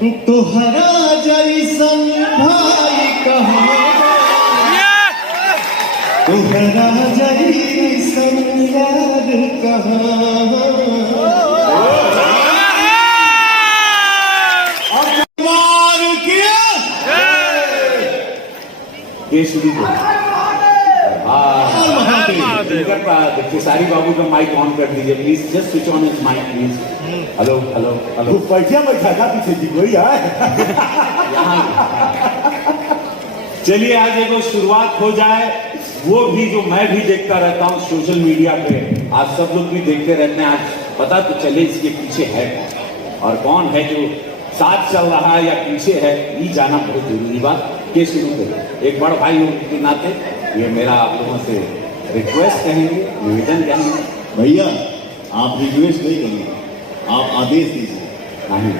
तुहरा जैसन भाई कहाँ, तुहरा जैसन यार कहाँ। केसरी को खेसारी बाबू का माइक ऑन कर दीजिए please, just switch on his mic please. Hello hello hello, बैठिया बैठा था पीछे जी कोई आए यहाँ। चलिए आज एक शुरुआत हो जाए, वो भी जो मैं भी देखता रहता हूँ सोशल मीडिया पे, आज सब लोग भी देखते रहते हैं, आज पता तो चले इसके पीछे है और कौन है जो साथ चल रहा है या पीछे है, ये जाना बहुत जरूरी बात। के शुरू करें, एक बड़ भाई के नाते ये मेरा आप लोगों से रिक्वेस्ट कहेंगे, निवेदन कहेंगे। भैया आप रिक्वेस्ट नहीं करेंगे, आप आदेश दीजिए। नहीं